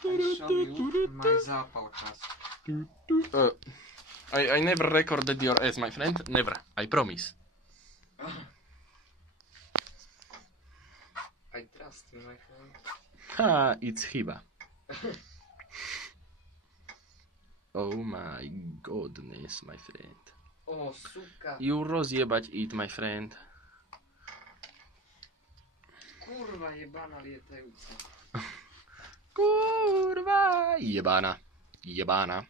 My zápal kas. I never recorded your ass, my friend. Never. I promise. I trust you, my friend. Ha, it's chyba. Oh my goodness, my friend. O, suka. You rozjebać it, my friend. Kurwa jebana lietajúca. Kurwa, jebana. Jebana.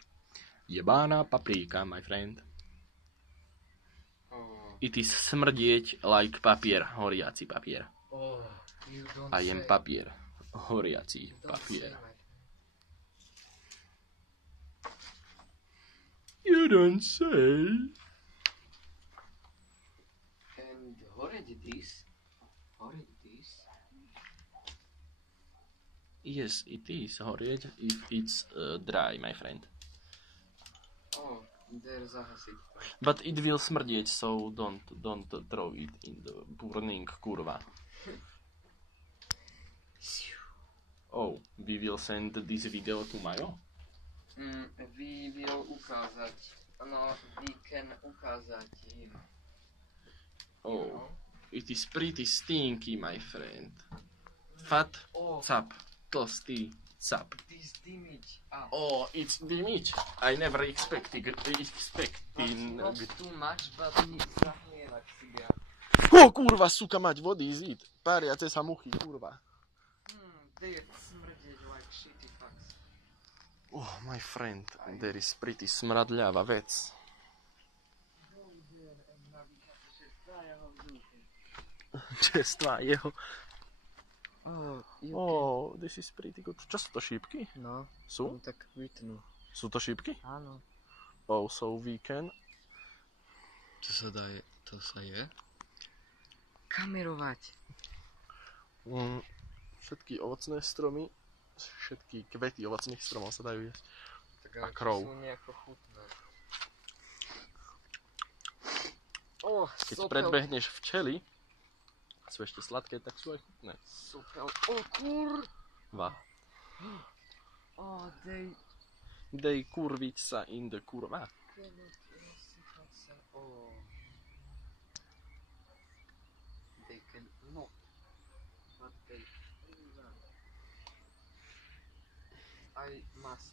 Jebana paprika, my friend. Oh. It is smrdieť like papier, horiaci papier. Oh, you don't I am say. papier, horiaci Don't papier. say, my friend. You don't say. And horeď this. Yes, it is horieť if it's dry, my friend. Oh, there's a hasiť. But it will smrdieť, so don't throw it in the burning, kurva. Oh, we will send this video to Majo? We will ukázať. No, we can ukázať im. Oh, it is pretty stinky, my friend. Fat, Oh, cap, tlstý, cap. this damage. Oh, it's damage. I never expecting. Not too much, but zahnievať si ja. Oh, kurva, suka mať, what is it? Páriace sa muchy, kurva. They smrdieť like shitty fucks. Oh, my friend, there is pretty smradľavá vec. Čestva jeho. Oh, this is pretty good. Čo sú to šípky? No, Sú? tak kvitnú. Sú to šípky? Áno. Oh, so we can... To sa je? Kamerovať. Všetky ovocné stromy, všetky kvety ovocných stromov sa dajú jesť. Tak A krov. sú nejako chutné. Keď predbehneš včely, sú ešte sladké, tak sú aj chutné. Sopel. Kurva. Dej kurviť sa in the kurva. They can not. But they I must.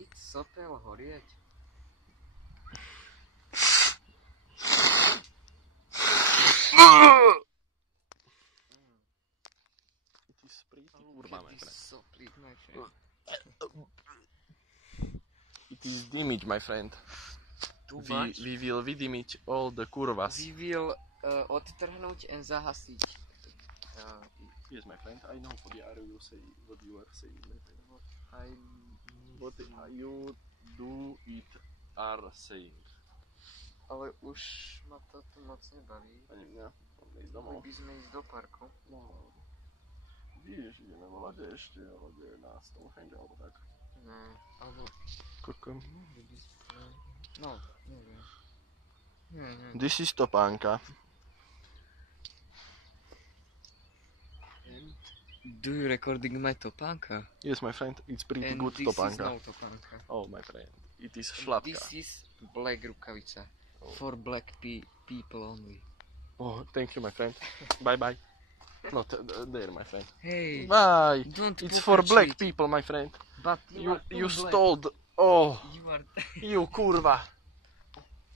It's sopel horieť. It is pretty kurva, my friend. Soplik, my friend. It is damage, my friend. Too much. We will vidimiť all the kurvas. We will odtrhnúť and zahasiť. Yes, my friend, I know what you say, what you are saying, my friend. What you do it are saying. Ale už ma to tu moc nebaví. Ani mňa, máme ísť domov. Mohli by sme ísť do parku. No, vieš, ideme volať ešte, ale kde na Stonehenge, alebo tak. Ne, alebo... Kokom. No, neviem. This is topánka. Do you recording my topánka? Yes, my friend, it's pretty And good this topánka. is no topánka. Oh, my friend, it is šlapka. This is black rukavica. For black people only. Oh, thank you, my friend. Bye bye. Not there, my friend. Hey, Bye. don't It's for black cheat. people, my friend. But you You black. stole. Oh, You are... you kurva.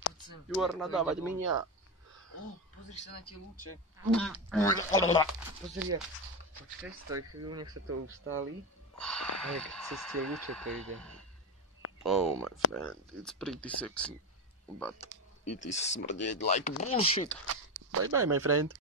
Poď sem. You are nadávať miňa. Pozri sa na tie lúče. Pozri, jak... Počkaj, stoj chvíľu, nech sa to ustáli. A jak cez tie lúče to ide. Oh, my friend, it's pretty sexy. But it is smrdieť like bullshit. Bye bye, my friend.